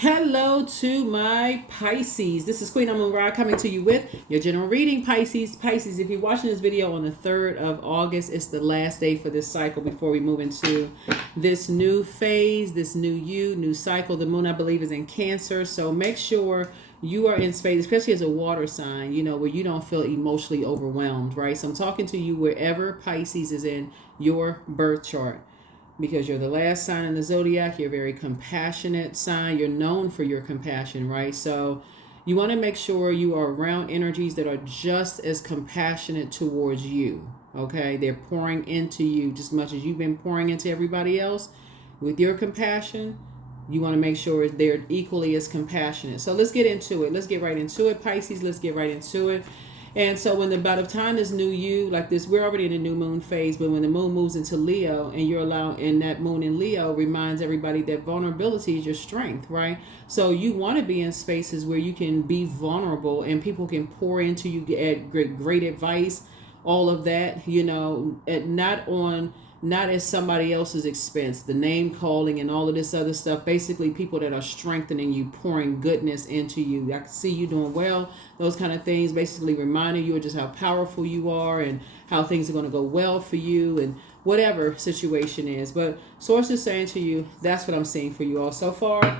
Hello to my Pisces. This is Queen Amun Ra coming to you with your general reading, Pisces. Pisces, if you're watching this video on the 3rd of August, it's the last day for this cycle before we move into this new phase, this new cycle. The moon, I believe, is in Cancer. So make sure you are in space, especially as a water sign, where you don't feel emotionally overwhelmed, right? So I'm talking to you wherever Pisces is in your birth chart, because you're the last sign in the zodiac. You're a very compassionate sign. You're known for your compassion, right? So you want to make sure you are around energies that are just as compassionate towards you. Okay, they're pouring into you just as much as you've been pouring into everybody else with your compassion. You want to make sure they're equally as compassionate. So let's get into it. Let's get right into it, Pisces. Let's get right into it. And so by the time this new you, like this, we're already in the new moon phase, but when the moon moves into Leo and you're allowed, and that moon in Leo reminds everybody that vulnerability is your strength, right? So you want to be in spaces where you can be vulnerable and people can pour into you, get great advice, all of that, not at somebody else's expense, the name calling and all of this other stuff. Basically, people that are strengthening you, pouring goodness into you. I can see you doing well, those kind of things, basically reminding you of just how powerful you are and how things are going to go well for you and whatever situation is. But Source is saying to you, that's what I'm seeing for you all so far.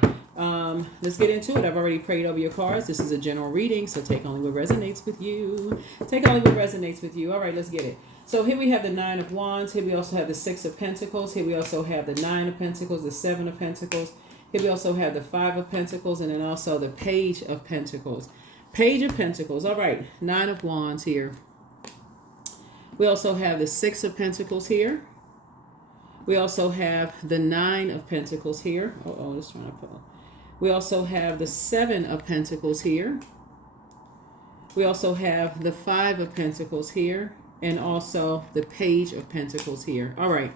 Let's get into it. I've already prayed over your cards. This is a general reading, so take only what resonates with you. Take only what resonates with you. All right, let's get it. So here we have the Nine of Wands. Here we also have the Six of Pentacles. Here we also have the Nine of Pentacles, the Seven of Pentacles. Here we also have the Five of Pentacles, and then also the Page of Pentacles. Page of Pentacles. All right, Nine of Wands here. We also have the Six of Pentacles here. We also have the Nine of Pentacles here. Just trying to pull. We also have the Seven of Pentacles here. We also have the Five of Pentacles here. And also the Page of Pentacles here. All right.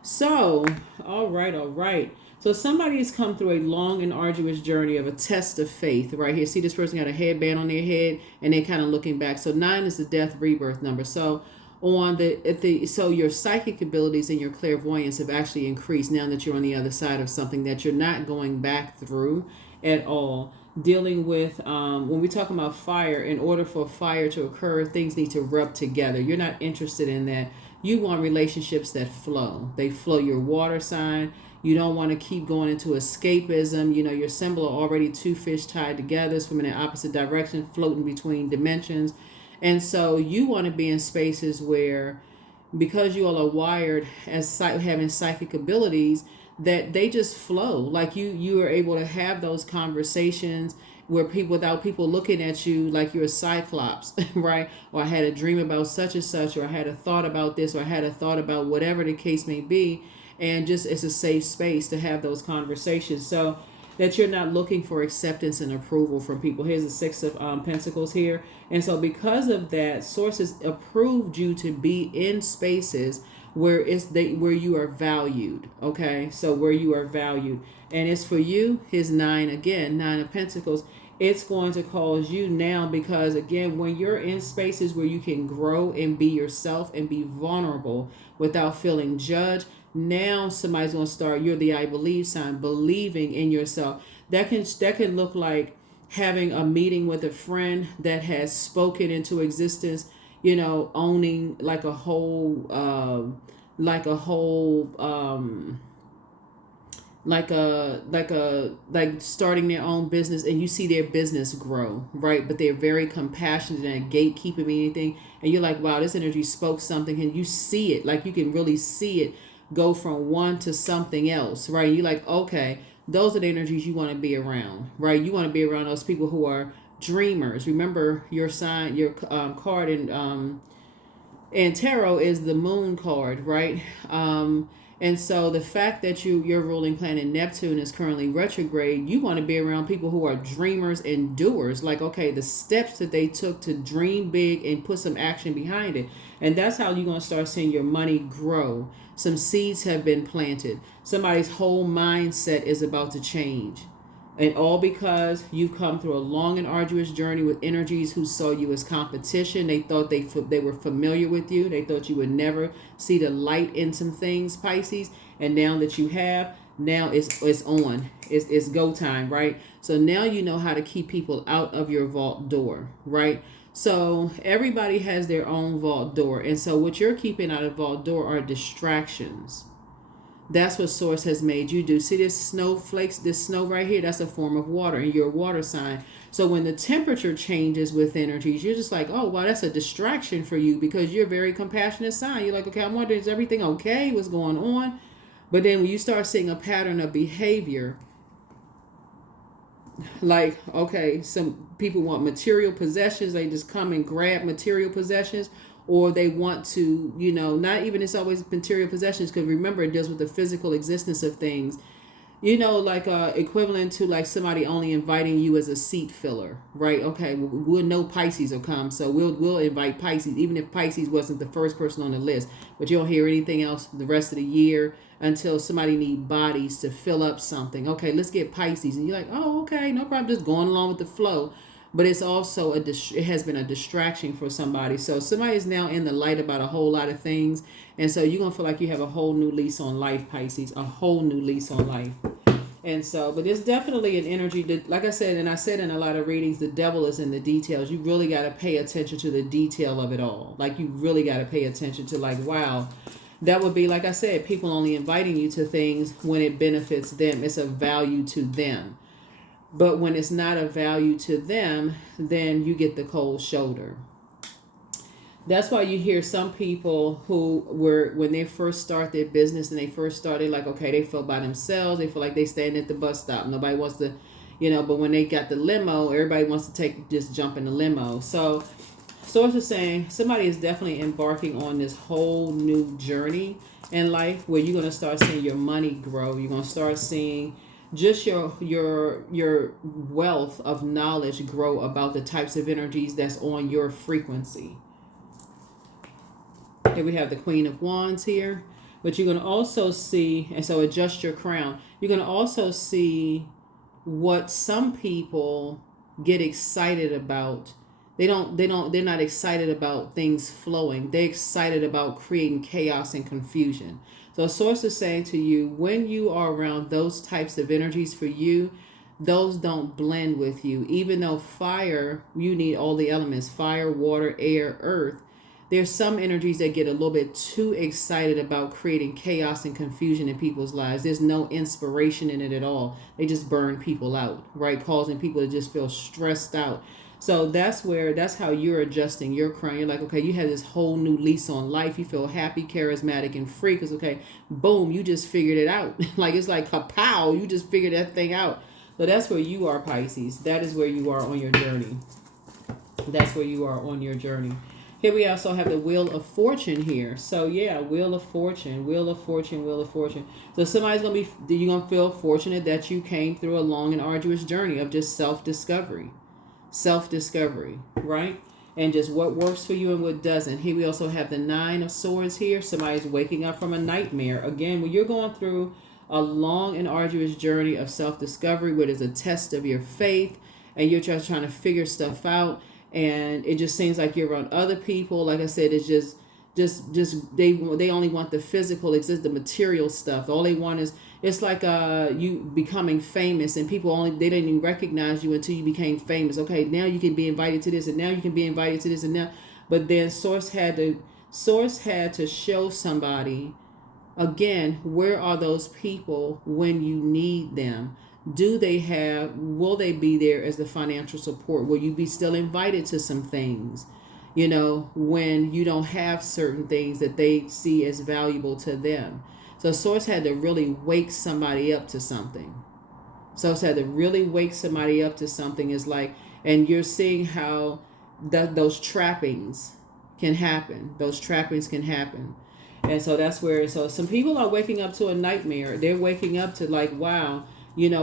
So, all right. So somebody has come through a long and arduous journey of a test of faith right here. See, this person got a headband on their head and they're kind of looking back. So 9 is the death rebirth number. So so your psychic abilities and your clairvoyance have actually increased now that you're on the other side of something that you're not going back through at all. Dealing with when we talk about fire, in order for fire to occur, things need to rub together. You're not interested in that. You want relationships that flow. They flow. Your water sign. You don't want to keep going into escapism. Your symbol are already two fish tied together, swimming in opposite direction, floating between dimensions. And so you want to be in spaces where, because you all are wired as having psychic abilities, that they just flow. Like you are able to have those conversations where without people looking at you like you're a cyclops, right? Or I had a dream about such and such, or I had a thought about this, or I had a thought about whatever the case may be. And just it's a safe space to have those conversations. So that you're not looking for acceptance and approval from people. Here's the Six of Pentacles here. And so because of that, sources approved you to be in spaces where where you are valued. Okay, so where you are valued, and it's for you. His 9 again, 9 of Pentacles. It's going to cause you now, because again, when you're in spaces where you can grow and be yourself and be vulnerable without feeling judged, now somebody's going to start. You're the I believe sign, believing in yourself. That can look like having a meeting with a friend that has spoken into existence, owning like starting their own business, and you see their business grow, right? But they're very compassionate and gatekeeping anything, and you're like, wow, this energy spoke something, and you see it, like you can really see it go from one to something else, right? You're like, okay, those are the energies you want to be around, right? You want to be around those people who are dreamers. Remember, your sign, your card in tarot is the moon card, right? And so the fact that your ruling planet Neptune is currently retrograde, you want to be around people who are dreamers and doers. Like, okay, the steps that they took to dream big and put some action behind it. And that's how you're going to start seeing your money grow. Some seeds have been planted. Somebody's whole mindset is about to change. And all because you've come through a long and arduous journey with energies who saw you as competition. They thought they were familiar with you. They thought you would never see the light in some things, Pisces. And now that you have, Now it's on. It's go time, right? So now you know how to keep people out of your vault door, right? So everybody has their own vault door. And so what you're keeping out of vault door are distractions. That's what Source has made you do. See this snowflakes, this snow right here, that's a form of water, and you're a water sign. So when the temperature changes with energies, you're just like, oh, wow, that's a distraction for you because you're a very compassionate sign. You're like, okay, I'm wondering, is everything okay? What's going on? But then when you start seeing a pattern of behavior, like, okay, some people want material possessions. They just come and grab material possessions, or they want to, not even it's always material possessions, because remember, it deals with the physical existence of things. Like equivalent to like somebody only inviting you as a seat filler, right? Okay, we'll know Pisces will come, so we'll invite Pisces, even if Pisces wasn't the first person on the list. But you don't hear anything else the rest of the year until somebody need bodies to fill up something. Okay, let's get Pisces, and you're like, oh, okay, no problem, just going along with the flow. But it's also it has been a distraction for somebody. So somebody is now in the light about a whole lot of things. And so you're going to feel like you have a whole new lease on life, Pisces, a whole new lease on life. And so, but there's definitely an energy that, like I said, and I said in a lot of readings, the devil is in the details. You really got to pay attention to the detail of it all. Like you really got to pay attention to like, wow, that would be, like I said, people only inviting you to things when it benefits them. It's of value to them. But when it's not of value to them, then you get the cold shoulder. That's why you hear some people who were, when they first start their business and they first started, like, okay, they feel by themselves. They feel like they stand at the bus stop. Nobody wants to, but when they got the limo, everybody wants to just jump in the limo. So Source is saying somebody is definitely embarking on this whole new journey in life where you're going to start seeing your money grow. You're going to start seeing just your wealth of knowledge grow about the types of energies that's on your frequency. Here we have the Queen of Wands here. But you're going to also see, and so adjust your crown. You're going to also see what some people get excited about. They're not excited about things flowing. They're excited about creating chaos and confusion. So Source is saying to you, when you are around those types of energies, for you, those don't blend with you. Even though fire, you need all the elements, fire, water, air, earth. There's some energies that get a little bit too excited about creating chaos and confusion in people's lives. There's no inspiration in it at all. They just burn people out, right? Causing people to just feel stressed out. So that's how you're adjusting your crown. You're like, okay, you have this whole new lease on life. You feel happy, charismatic, and free because, okay, boom, you just figured it out. Like, it's like kapow, you just figured that thing out. So that's where you are, Pisces. That is where you are on your journey. That's where you are on your journey. Here we also have the Wheel of Fortune here. So yeah, Wheel of Fortune, Wheel of Fortune, Wheel of Fortune. So somebody's you're going to feel fortunate that you came through a long and arduous journey of just self-discovery, right? And just what works for you and what doesn't. Here we also have the Nine of Swords here. Somebody's waking up from a nightmare. Again, when you're going through a long and arduous journey of self-discovery, where there's a test of your faith and you're just trying to figure stuff out, and it just seems like you're around other people. Like I said, it's just they only want the physical, the material stuff. All they want is, it's like you becoming famous, and people they didn't even recognize you until you became famous. Okay, now you can be invited to this, and now you can be invited to this, and now. But then Source had to show somebody again, where are those people when you need them? Will they be there as the financial support? Will you be still invited to some things, when you don't have certain things that they see as valuable to them? So Source had to really wake somebody up to something. Is like, and you're seeing how those trappings can happen. And so that's where, so some people are waking up to a nightmare. They're waking up to like, wow,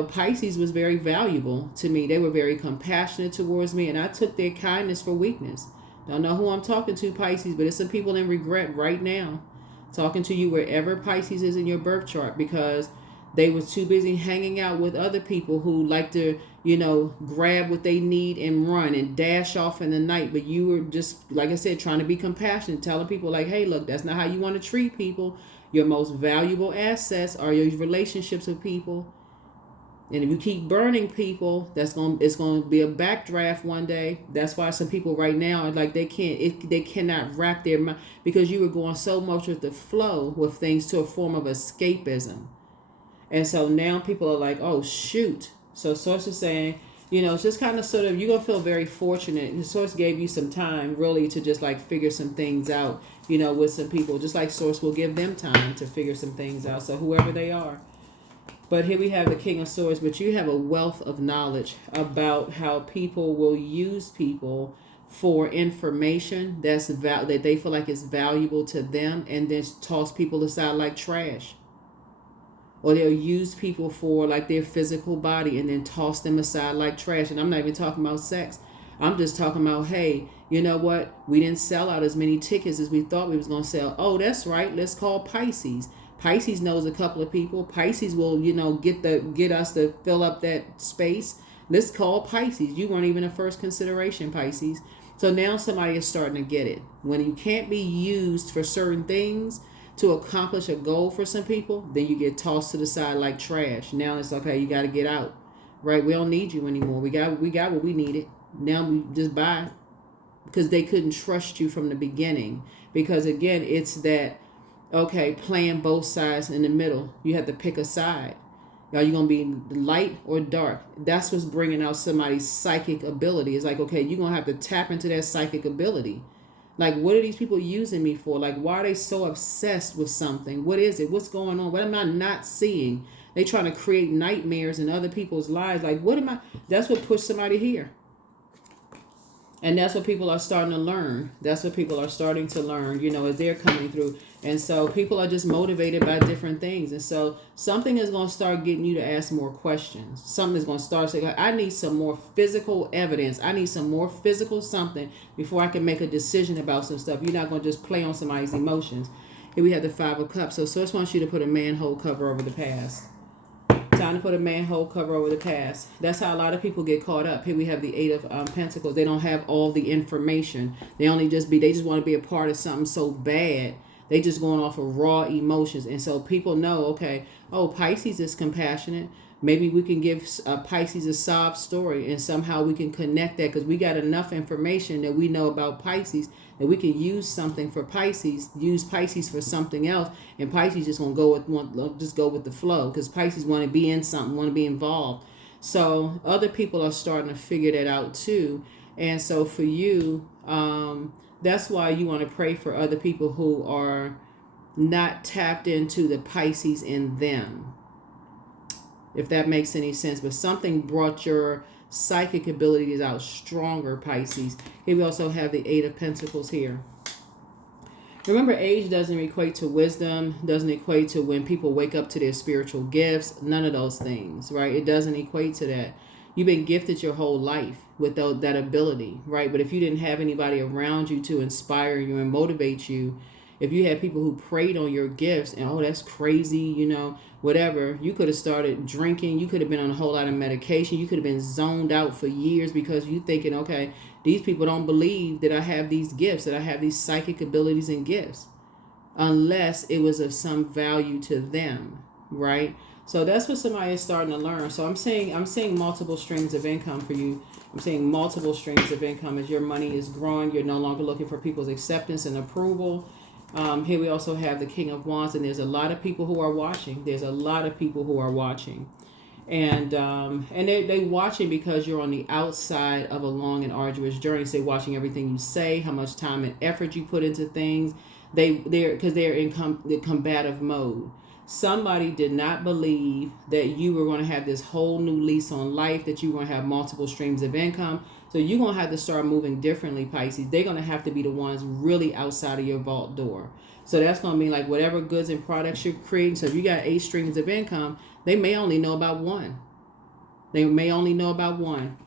Pisces was very valuable to me. They were very compassionate towards me, and I took their kindness for weakness. Don't know who I'm talking to, Pisces, but it's some people in regret right now. Talking to you wherever Pisces is in your birth chart, because they was too busy hanging out with other people who like to, grab what they need and run and dash off in the night. But you were just, like I said, trying to be compassionate, telling people like, hey, look, that's not how you want to treat people. Your most valuable assets are your relationships with people. And if you keep burning people, it's gonna be a backdraft one day. That's why some people right now are like they cannot wrap their mind, because you were going so much with the flow with things to a form of escapism. And so now people are like, oh shoot. So Source is saying, it's just kind of sort of, you're gonna feel very fortunate. The Source gave you some time really to just like figure some things out, with some people, just like Source will give them time to figure some things out. So whoever they are. But here we have the King of Swords, but you have a wealth of knowledge about how people will use people for information that they feel like is valuable to them, and then toss people aside like trash. Or they'll use people for like their physical body and then toss them aside like trash. And I'm not even talking about sex. I'm just talking about, hey, you know what? We didn't sell out as many tickets as we thought we was going to sell. Oh, that's right. Let's call Pisces. Pisces knows a couple of people. Pisces will, get us to fill up that space. Let's call Pisces. You weren't even a first consideration, Pisces. So now somebody is starting to get it. When you can't be used for certain things to accomplish a goal for some people, then you get tossed to the side like trash. Now it's okay, you got to get out, right? We don't need you anymore. We got what we needed. Now we just buy, because they couldn't trust you from the beginning. Because again, it's that, okay, playing both sides in the middle. You have to pick a side. Are you going to be light or dark? That's what's bringing out somebody's psychic ability. It's like, okay, you're going to have to tap into that psychic ability. Like, what are these people using me for? Like, why are they so obsessed with something? What is it? What's going on? What am I not seeing? They trying to create nightmares in other people's lives. Like, what am I? That's what pushed somebody here. And that's what people are starting to learn. That's what people are starting to learn, as they're coming through. And so people are just motivated by different things. And so something is going to start getting you to ask more questions. Something is going to start saying, I need some more physical evidence. I need some more physical something before I can make a decision about some stuff. You're not going to just play on somebody's emotions. Here we have the Five of Cups. So Source wants you to put a manhole cover over the past. Time to put a manhole cover over the past. That's how a lot of people get caught up. Here we have the Eight of Pentacles. They don't have all the information. They just want to be a part of something so bad. They just going off of raw emotions. And so people know, okay, oh, Pisces is compassionate. Maybe we can give Pisces a sob story, and somehow we can connect that, because we got enough information that we know about Pisces that we can use something for Pisces, use Pisces for something else, and Pisces just gonna go with the flow, because Pisces want to be in something, want to be involved. So other people are starting to figure that out too, and so for you, that's why you want to pray for other people who are not tapped into the Pisces in them, if that makes any sense. But something brought your psychic abilities out stronger, Pisces. Here we also have the Eight of Pentacles here. Remember, age doesn't equate to wisdom, doesn't equate to when people wake up to their spiritual gifts, none of those things, right? It doesn't equate to that. You've been gifted your whole life with that ability, right? But if you didn't have anybody around you to inspire you and motivate you, if you had people who preyed on your gifts and, oh, that's crazy, whatever, you could have started drinking. You could have been on a whole lot of medication. You could have been zoned out for years because you thinking, okay, these people don't believe that I have these gifts, that I have these psychic abilities and gifts, unless it was of some value to them, right? So that's what somebody is starting to learn. So I'm seeing multiple streams of income for you. I'm seeing multiple streams of income as your money is growing. You're no longer looking for people's acceptance and approval. Here we also have the King of Wands, and there's a lot of people who are watching. There's a lot of people who are watching. And they're watching because you're on the outside of a long and arduous journey. So they're watching everything you say, how much time and effort you put into things. Because they're in the combative mode. Somebody did not believe that you were going to have this whole new lease on life, that you were going to have multiple streams of income. So you're going to have to start moving differently, Pisces. They're going to have to be the ones really outside of your vault door. So that's going to mean like whatever goods and products you're creating. So if you got 8 streams of income, they may only know about one. They may only know about one.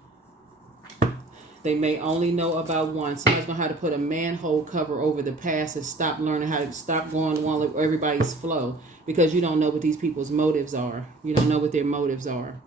Someone's going to have to put a manhole cover over the past and stop learning how to stop going along with everybody's flow, because you don't know what these people's motives are. You don't know what their motives are.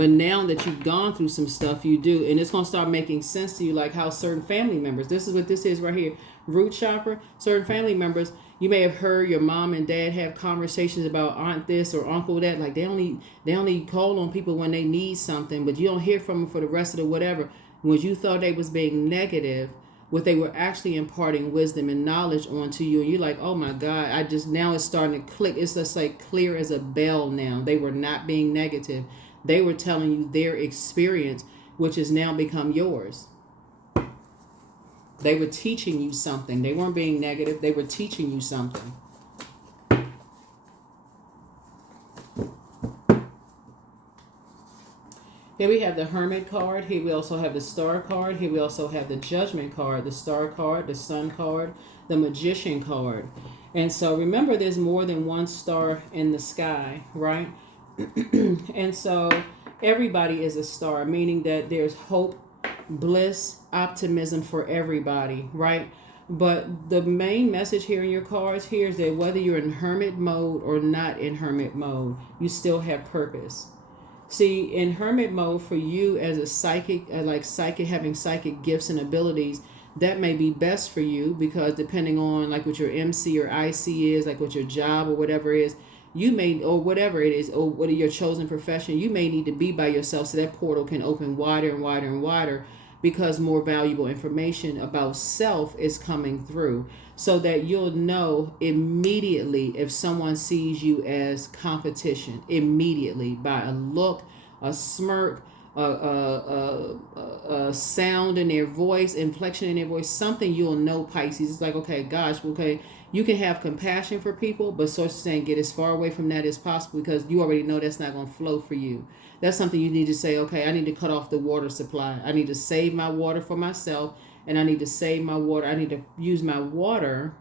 But now that you've gone through some stuff, you do. And it's going to start making sense to you, like how certain family members, this is what this is right here, root chakra, certain family members, you may have heard your mom and dad have conversations about aunt this or uncle that. Like they only call on people when they need something, but you don't hear from them for the rest of the whatever. When you thought they was being negative, what they were actually imparting wisdom and knowledge onto you, and you're like, oh my God, now it's starting to click. It's just like clear as a bell now. They were not being negative. They were telling you their experience, which has now become yours. They were teaching you something. They weren't being negative. They were teaching you something. Here we have the Hermit card. Here we also have the Star card. Here we also have the Judgment card, the Star card, the Sun card, the Magician card. And so remember, there's more than one star in the sky, right? And so everybody is a star, meaning that there's hope, bliss, optimism for everybody, right? But the main message here in your cards here is that whether you're in hermit mode or not in hermit mode, you still have purpose. See, in hermit mode, for you as a psychic, having psychic gifts and abilities, that may be best for you, because depending on like what your MC or IC is, like what your job or whatever is, you may, or whatever it is, or what are your chosen profession, you may need to be by yourself so that portal can open wider and wider and wider, because more valuable information about self is coming through, so that you'll know immediately if someone sees you as competition, immediately by a look, a smirk, a sound in their voice, inflection in their voice, something you'll know, Pisces. It's like, okay, gosh, okay, you can have compassion for people, but source is saying get as far away from that as possible, because you already know that's not going to flow for you. That's something you need to say, okay, I need to cut off the water supply. I need to save my water for myself, and I need to save my water. I need to use my water,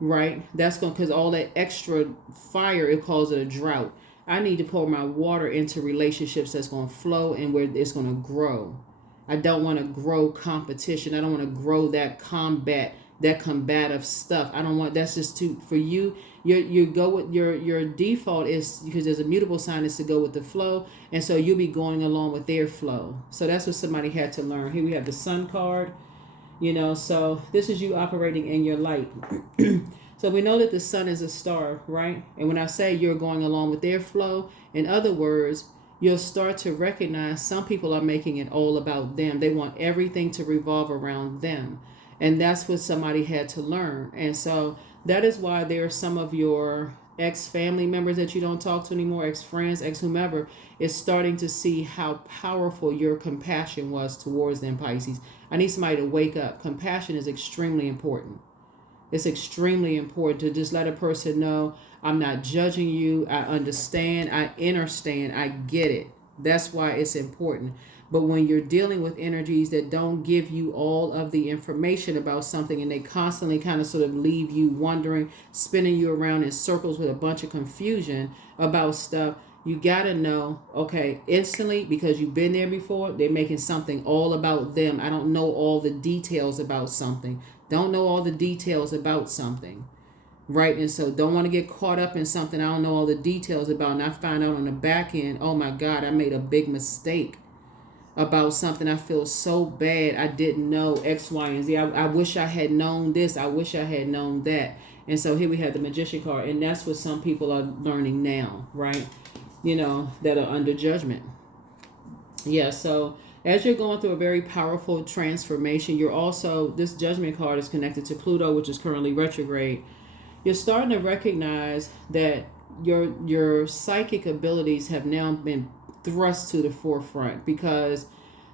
right? That's going, because all that extra fire, it calls it a drought. I need to pour my water into relationships that's going to flow and where it's going to grow. I don't want to grow competition. I don't want to grow that combative stuff. I don't want, that's just too, for you, you go with your default is, because there's a mutable sign, is to go with the flow, and so you'll be going along with their flow. So that's what somebody had to learn. Here we have the Sun card, so this is you operating in your light. So we know that the sun is a star, right? And when I say you're going along with their flow, in other words, you'll start to recognize some people are making it all about them. They want everything to revolve around them. And that's what somebody had to learn. And so that is why there are some of your ex-family members that you don't talk to anymore, ex-friends, ex-whomever, is starting to see how powerful your compassion was towards them, Pisces. I need somebody to wake up. Compassion is extremely important. It's extremely important to just let a person know, I'm not judging you. I understand. I understand. I get it. That's why it's important. But when you're dealing with energies that don't give you all of the information about something, and they constantly kind of sort of leave you wondering, spinning you around in circles with a bunch of confusion about stuff, you got to know, okay, instantly, because you've been there before, they're making something all about them. I don't know all the details about something. Don't know all the details about something. Right? And so don't want to get caught up in something I don't know all the details about, and I find out on the back end, oh my God, I made a big mistake about something. I feel so bad. I didn't know X, Y, and Z. I wish I had known this. I wish I had known that. And so here we have the Magician card, and that's what some people are learning now, right? That are under judgment. Yeah, so as you're going through a very powerful transformation, you're also, this Judgment card is connected to Pluto, which is currently retrograde. You're starting to recognize that your psychic abilities have now been thrust to the forefront, because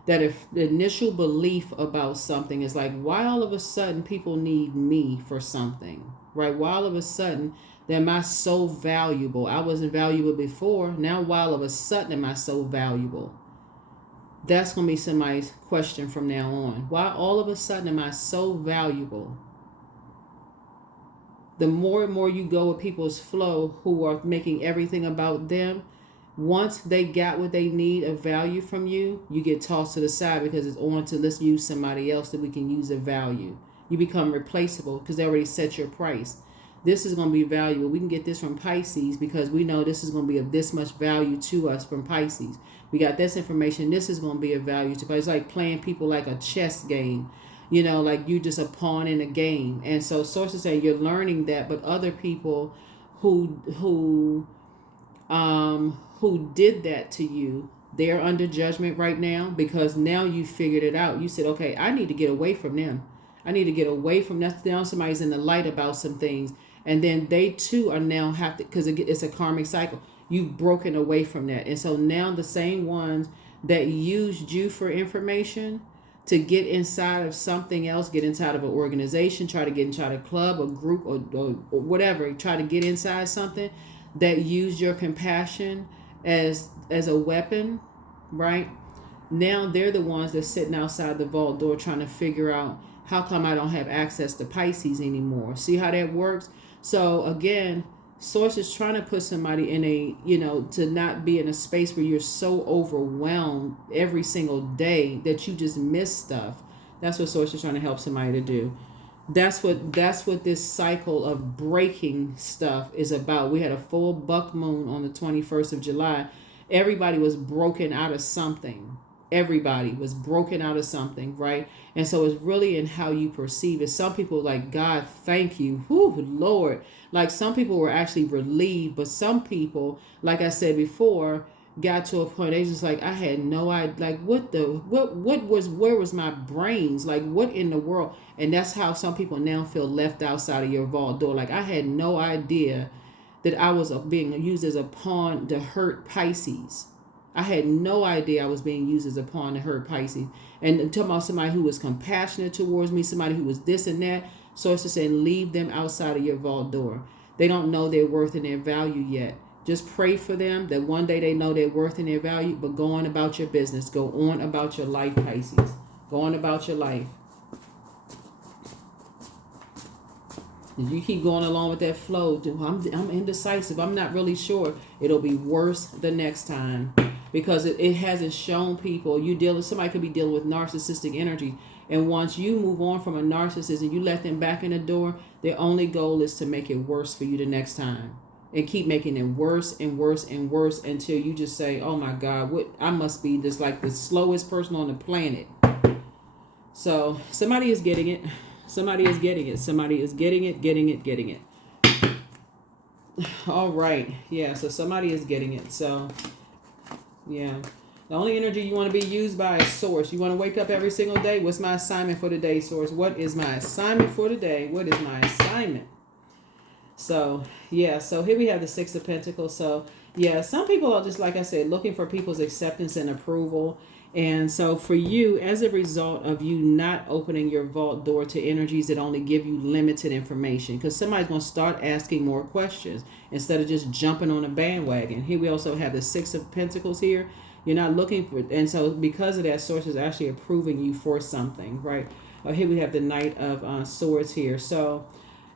that if the initial belief about something is like, why all of a sudden people need me for something, right? Why all of a sudden am I so valuable? I wasn't valuable before. Now why all of a sudden am I so valuable? That's going to be somebody's question from now on. Why all of a sudden am I so valuable? The more and more you go with people's flow who are making everything about them, once they got what they need of value from you, you get tossed to the side, because it's on to, let's use somebody else that we can use of value. You become replaceable because they already set your price. this is going to be valuable. We can get this from Pisces because we know this is going to be of this much value to us from Pisces. We got this information. This is going to be of value to us. It's like playing people like a chess game, like you just a pawn in a game. And so sources say you're learning that, but other people who did that to you, they're under judgment right now because now you figured it out. You said, okay, I need to get away from them. I need to get away from that. Now somebody's in the light about some things. And then they too are now have to, because it's a karmic cycle. You've broken away from that. And so now the same ones that used you for information to get inside of something else, get inside of an organization, try to get inside a club or group or whatever, try to get inside something that used your compassion as a weapon, right? Now they're the ones that's sitting outside the vault door trying to figure out how come I don't have access to Pisces anymore. See how that works? So again, source is trying to put somebody in a, to not be in a space where you're so overwhelmed every single day that you just miss stuff. That's what source is trying to help somebody to do. That's what this cycle of breaking stuff is about. We had a full buck moon on the 21st of July. Everybody was broken out of something. Everybody was broken out of something, right? And so it's really in how you perceive it. Some people like, God, thank you. Whew, Lord. Like some people were actually relieved, but some people, like I said before, got to a point they just like, I had no idea, like where was my brains, like what in the world? And that's how some people now feel left outside of your vault door. Like I had no idea that I was being used as a pawn to hurt Pisces. I had no idea I was being used as a pawn to hurt Pisces. And talking about somebody who was compassionate towards me, somebody who was this and that. So it's just saying leave them outside of your vault door. They don't know their worth and their value yet. Just pray for them that one day they know their worth and their value, but go on about your business. Go on about your life, Pisces. Go on about your life. If you keep going along with that flow, I'm indecisive. I'm not really sure. It'll be worse the next time because it hasn't shown people. Somebody could be dealing with narcissistic energy. And once you move on from a narcissist and you let them back in the door, their only goal is to make it worse for you the next time. And keep making it worse and worse and worse until you just say, oh my God, I must be just like the slowest person on the planet. So somebody is getting it. Somebody is getting it. Somebody is getting it. All right. Yeah. So somebody is getting it. So yeah. The only energy you want to be used by is source. You want to wake up every single day. What's my assignment for the day, source? What is my assignment for the day? What is my assignment? So, yeah, so here we have the Six of Pentacles. So, yeah, some people are just, like I said, looking for people's acceptance and approval. And so for you, as a result of you not opening your vault door to energies that only give you limited information, because somebody's going to start asking more questions instead of just jumping on a bandwagon. Here we also have the Six of Pentacles here. You're not looking for, and so because of that, source is actually approving you for something, right? Here we have the Knight of Swords here. So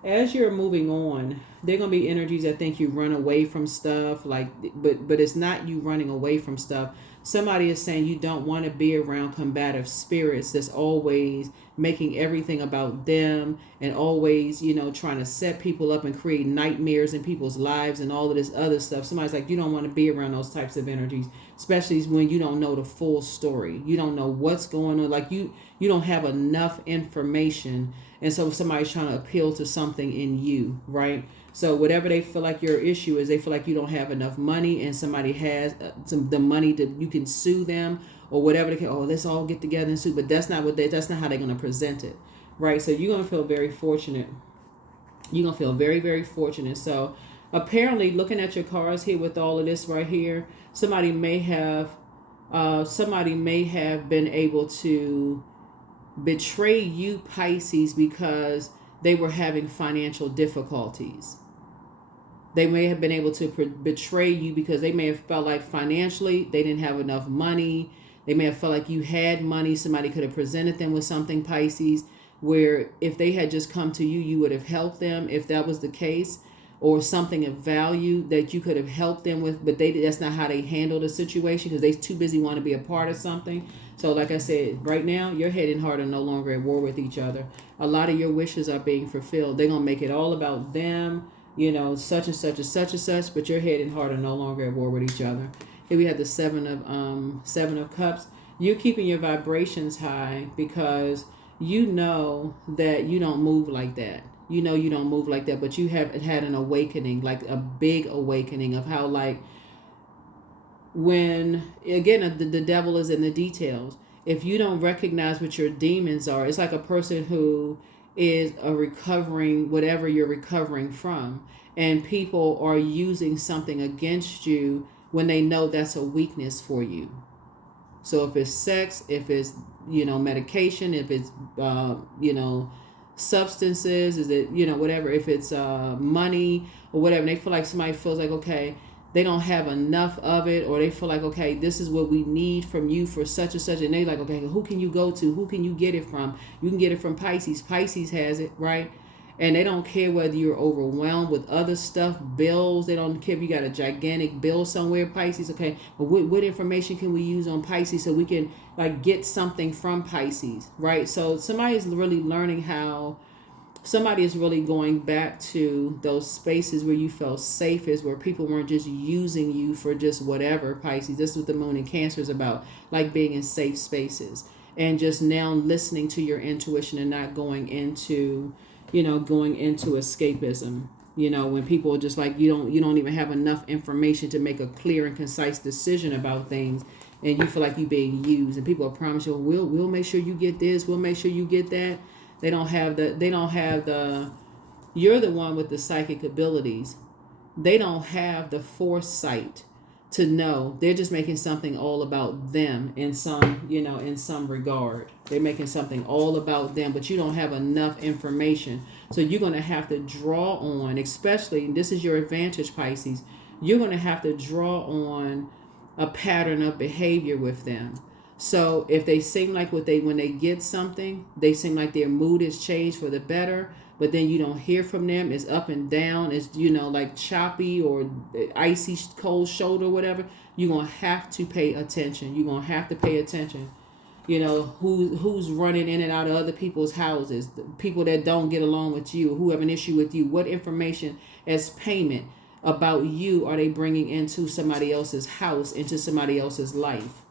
as you're moving on, there are going to be energies that think you run away from stuff, but it's not you running away from stuff. Somebody is saying you don't want to be around combative spirits that's always making everything about them and always, trying to set people up and create nightmares in people's lives and all of this other stuff. Somebody's like, you don't want to be around those types of energies, especially when you don't know the full story. You don't know what's going on. Like you don't have enough information. And so somebody's trying to appeal to something in you, right? So whatever they feel like your issue is, they feel like you don't have enough money and somebody has the money that you can sue them or whatever. They can, let's all get together and sue. But that's not that's not how they're going to present it, right? So you're going to feel very fortunate. You're going to feel very, very fortunate. So apparently looking at your cards here with all of this right here, somebody may have been able to betray you, Pisces, because they were having financial difficulties. They may have been able to betray you because they may have felt like financially they didn't have enough money. They may have felt like you had money. Somebody could have presented them with something, Pisces, where if they had just come to you, you would have helped them if that was the case. or something of value that you could have helped them with, but that's not how they handle the situation because they're too busy wanting to be a part of something. So like I said, right now, your head and heart are no longer at war with each other. A lot of your wishes are being fulfilled. They're going to make it all about them, such and such and such and such, but your head and heart are no longer at war with each other. Here we have the Seven of Cups. You're keeping your vibrations high because you know that you don't move like that. You know you don't move like that, but you have had an awakening, like a big awakening of how, like, when, again, the devil is in the details. If you don't recognize what your demons are, it's like a person who is recovering whatever you're recovering from, and people are using something against you when they know that's a weakness for you. So if it's sex, if it's, medication, if it's, substances, is it, whatever, if it's money or whatever, and they feel like somebody feels like, okay, they don't have enough of it, or they feel like, okay, this is what we need from you for such and such, and they like, okay, who can you go to? Who can you get it from? You can get it from Pisces. Pisces has it, right? And they don't care whether you're overwhelmed with other stuff, bills. They don't care if you got a gigantic bill somewhere, Pisces. Okay, but what information can we use on Pisces so we can, like, get something from Pisces, right? So somebody is really learning how, somebody is really going back to those spaces where you felt safest, where people weren't just using you for just whatever, Pisces. This is what the moon in Cancer is about, like being in safe spaces and just now listening to your intuition and not going into escapism, when people are just like, you don't even have enough information to make a clear and concise decision about things, and you feel like you're being used, and people promise you, we'll make sure you get this, we'll make sure you get that. They don't have the you're the one with the psychic abilities. They don't have the foresight to know. They're just making something all about them in some regard. They're making something all about them, but you don't have enough information. So you're going to have to draw on, especially, this is your advantage, Pisces, you're going to have to draw on a pattern of behavior with them. So if they seem like when they get something, they seem like their mood has changed for the better, but then you don't hear from them, it's up and down, it's, like choppy or icy cold shoulder, whatever, you're going to have to pay attention. You're going to have to pay attention. Who's running in and out of other people's houses, the people that don't get along with you, who have an issue with you, what information as payment about you are they bringing into somebody else's house, into somebody else's life.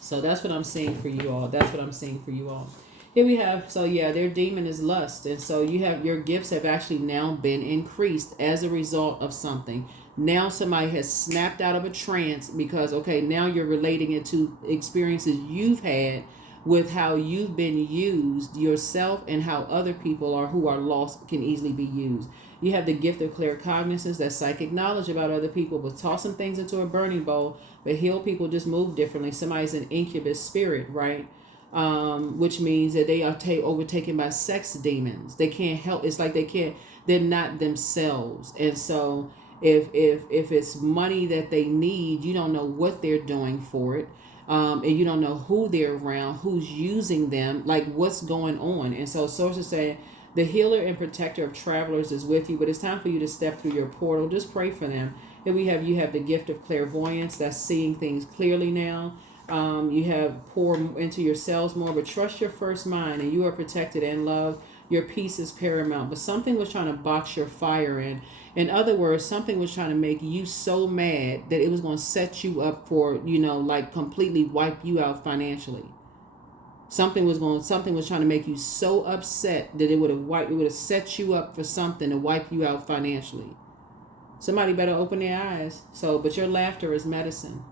So that's what I'm seeing for you all. Here we have, their demon is lust. And so your gifts have actually now been increased as a result of something. Now somebody has snapped out of a trance because, okay, now you're relating it to experiences you've had with how you've been used yourself and how other people who are lost can easily be used. You have the gift of claircognizance, that's psychic knowledge about other people, but tossing things into a burning bowl. But heal people just move differently. Somebody's an incubus spirit, right? Which means that they are overtaken by sex demons. They can't help. It's like they're not themselves. And so if it's money that they need, you don't know what they're doing for it. And you don't know who they're around, who's using them, like what's going on. And so sources say, the healer and protector of travelers is with you, but it's time for you to step through your portal. Just pray for them. Here you have the gift of clairvoyance, that's seeing things clearly now. You have pour into yourselves more, but trust your first mind, and you are protected and loved. Your peace is paramount, but something was trying to box your fire in. In other words, something was trying to make you so mad that it was going to set you up for, like completely wipe you out financially. Something was trying to make you so upset that it would have set you up for something to wipe you out financially. Somebody better open their eyes. But your laughter is medicine.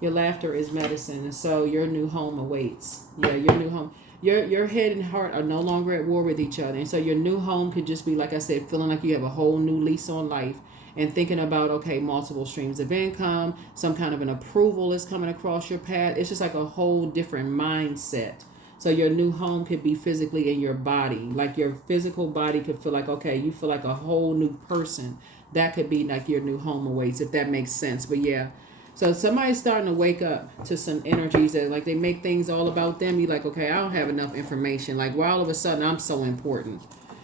Your laughter is medicine, and so your new home awaits. Yeah, your new home. Your head and heart are no longer at war with each other, and so your new home could just be, like I said, feeling like you have a whole new lease on life, and thinking about, okay, multiple streams of income, some kind of an approval is coming across your path. It's just like a whole different mindset. So your new home could be physically in your body, like your physical body could feel like, okay, you feel like a whole new person. That could be like your new home awaits, if that makes sense. But yeah. So somebody's starting to wake up to some energies that, like, they make things all about them. You're like, okay, I don't have enough information. Like, why all of a sudden I'm so important?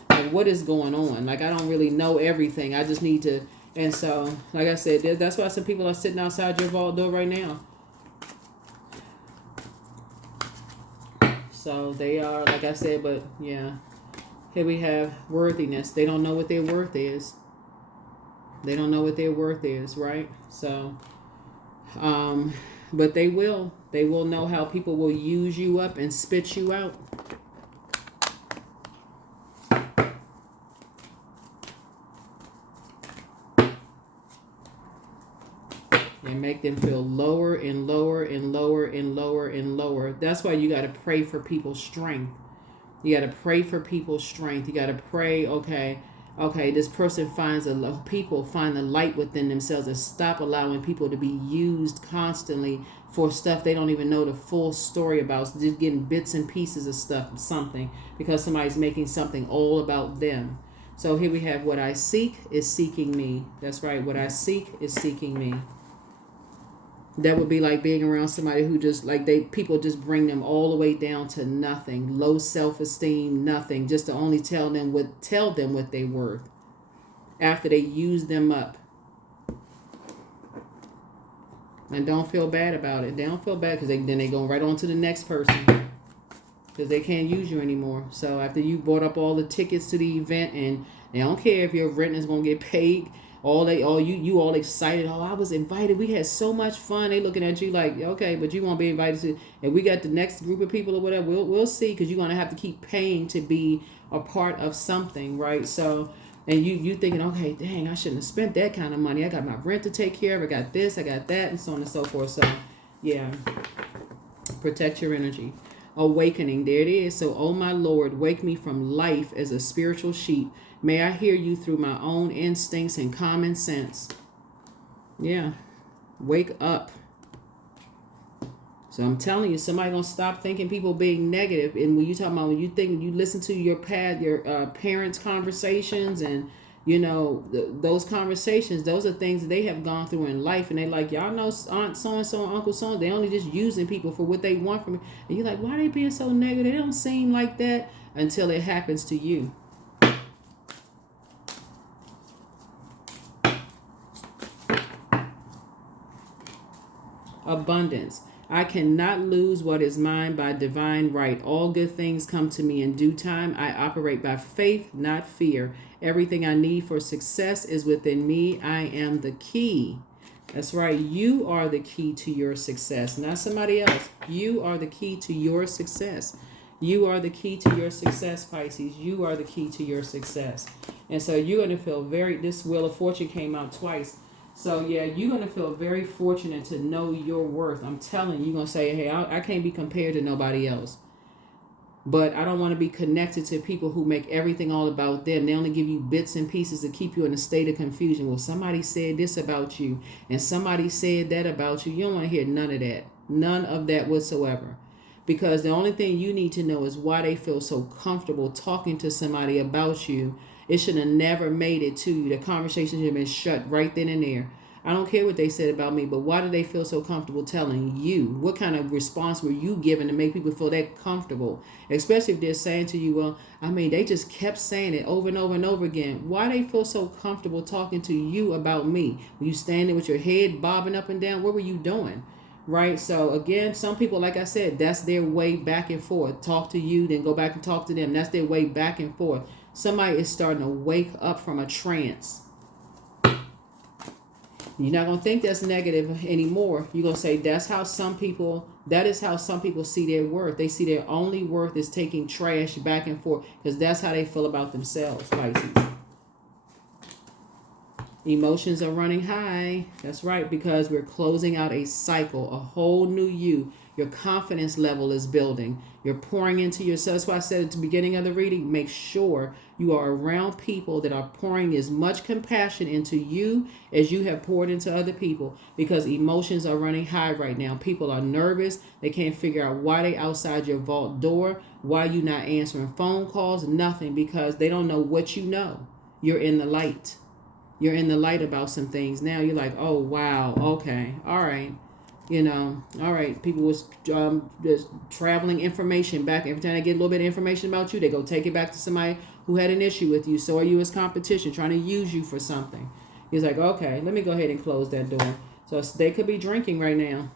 Like, like, what is going on? Like, I don't really know everything. I just need to. And so, like I said, that's why some people are sitting outside your vault door right now. So they are, like I said, but yeah. Here we have worthiness. They don't know what their worth is. They don't know what their worth is, right? So, but they will. They will know how people will use you up and spit you out. And make them feel lower and lower and lower and lower and lower. That's why you got to pray for people's strength. You got to pray for people's strength. You got to pray, okay, this person people find the light within themselves and stop allowing people to be used constantly for stuff they don't even know the full story about. So just getting bits and pieces of stuff, something, because somebody's making something all about them. So here we have, what I seek is seeking me. That's right. What I seek is seeking me. That would be like being around somebody who just, like, people just bring them all the way down to nothing, low self-esteem, nothing, just to only tell them what they're worth after they use them up. And don't feel bad about it. They don't feel bad because then they go right on to the next person because they can't use you anymore. So after you bought up all the tickets to the event, and they don't care if your rent is going to get paid, you all excited. Oh, I was invited. We had so much fun. They looking at you like, okay, but you won't be invited to. And we got the next group of people or whatever. We'll see, because you're gonna have to keep paying to be a part of something, right? So, and you thinking, okay, dang, I shouldn't have spent that kind of money. I got my rent to take care of. I got this, I got that, and so on and so forth. So, yeah, protect your energy. Awakening, there it is. So, oh my Lord, wake me from life as a spiritual sheep. May I hear you through my own instincts and common sense. Yeah. Wake up. So I'm telling you, somebody gonna stop thinking people being negative. And when you talk about, when you listen to your parents' conversations, and those conversations, those are things that they have gone through in life, and they like, y'all know Aunt so and so, Uncle so, they only just using people for what they want from me. And you're like, why are they being so negative? They don't seem like that until it happens to you. Abundance. I cannot lose what is mine by divine right. All good things come to me in due time. I operate by faith, not fear. Everything I need for success is within me. I am the key. That's right. You are the key to your success, not somebody else. You are the key to your success. You are the key to your success, Pisces. You are the key to your success. And so you're going to feel this Wheel of Fortune came out twice. So, yeah, you're going to feel very fortunate to know your worth. I'm telling you, you're going to say, hey, I can't be compared to nobody else. But I don't want to be connected to people who make everything all about them. They only give you bits and pieces to keep you in a state of confusion. Well, somebody said this about you, and somebody said that about you. You don't want to hear none of that. None of that whatsoever. Because the only thing you need to know is why they feel so comfortable talking to somebody about you. It should have never made it to you. The conversation should have been shut right then and there. I don't care what they said about me, but why do they feel so comfortable telling you? What kind of response were you given to make people feel that comfortable? Especially if they're saying to you, well, they just kept saying it over and over and over again. Why they feel so comfortable talking to you about me? Were you standing with your head bobbing up and down? What were you doing? Right? So again, some people, like I said, that's their way back and forth. Talk to you, then go back and talk to them. That's their way back and forth. Somebody is starting to wake up from a trance. You're not going to think that's negative anymore. You're going to say that is how some people see their worth. They see their only worth is taking trash back and forth, because that's how they feel about themselves, Pisces. Emotions are running high. That's right, because we're closing out a cycle, a whole new you. Your confidence level is building. You're pouring into yourself. That's why I said at the beginning of the reading, make sure you are around people that are pouring as much compassion into you as you have poured into other people, because emotions are running high right now. People are nervous. They can't figure out why they outside your vault door, why you not answering phone calls, nothing, because they don't know what you know. You're in the light. You're in the light about some things. Now you're like, oh, wow, okay, all right. All right, people was just traveling information back. Every time they get a little bit of information about you, they go take it back to somebody who had an issue with you, saw you as competition, trying to use you for something. He's like, okay, let me go ahead and close that door. So they could be drinking right now.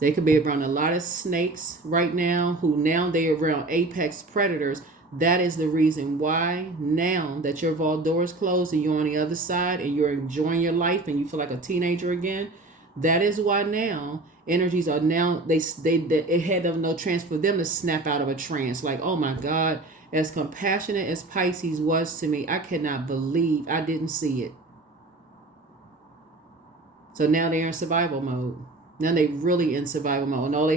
They could be around a lot of snakes right now, who now they're around apex predators. That is the reason why now that your vault door is closed and you're on the other side and you're enjoying your life and you feel like a teenager again. That is why now energies are now, it had no chance for them to snap out of a trance. Like, oh my God, as compassionate as Pisces was to me, I cannot believe I didn't see it. So now they're in survival mode. Now they really in survival mode, and all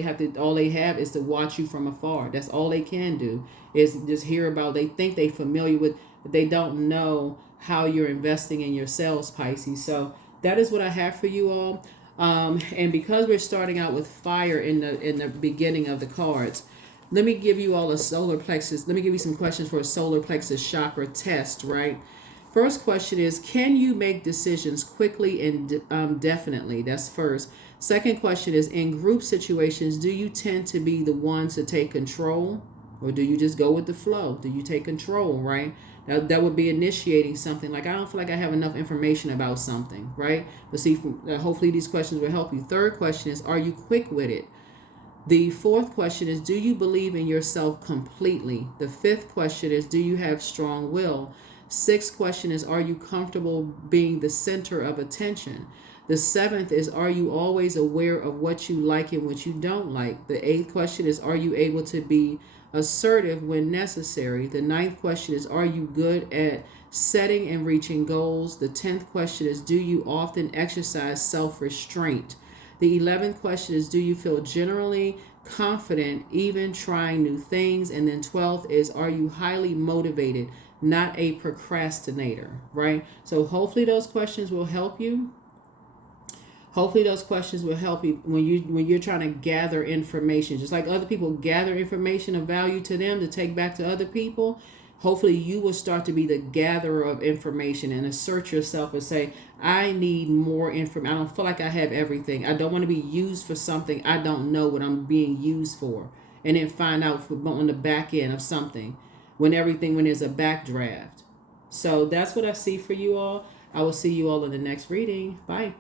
they have is to watch you from afar. That's all they can do, is just hear about. They think they familiar with, but they don't know how you're investing in yourselves, Pisces. So that is what I have for you all. And because we're starting out with fire in the beginning of the cards, let me give you all a solar plexus. Let me give you some questions for a solar plexus chakra test. Right. First question is, can you make decisions quickly and definitely? That's first. Second question is, in group situations, do you tend to be the ones to take control, or do you just go with the flow? Do you take control, right? That would be initiating something. Like, I don't feel like I have enough information about something, right? But see, hopefully these questions will help you. Third question is, are you quick with it? The fourth question is, do you believe in yourself completely? The fifth question is, do you have strong will? Sixth question is, are you comfortable being the center of attention? The seventh is, are you always aware of what you like and what you don't like? The eighth question is, are you able to be assertive when necessary? The ninth question is, are you good at setting and reaching goals? The 10th question is, do you often exercise self-restraint? The 11th question is, do you feel generally confident even trying new things? And then 12th is, are you highly motivated, not a procrastinator, right? So hopefully those questions will help you. Hopefully those questions will help you when you're trying to gather information. Just like other people gather information of value to them to take back to other people, hopefully you will start to be the gatherer of information and assert yourself and say, I need more information. I don't feel like I have everything. I don't want to be used for something I don't know what I'm being used for. And then find out on the back end of something when there's a backdraft. So that's what I see for you all. I will see you all in the next reading. Bye.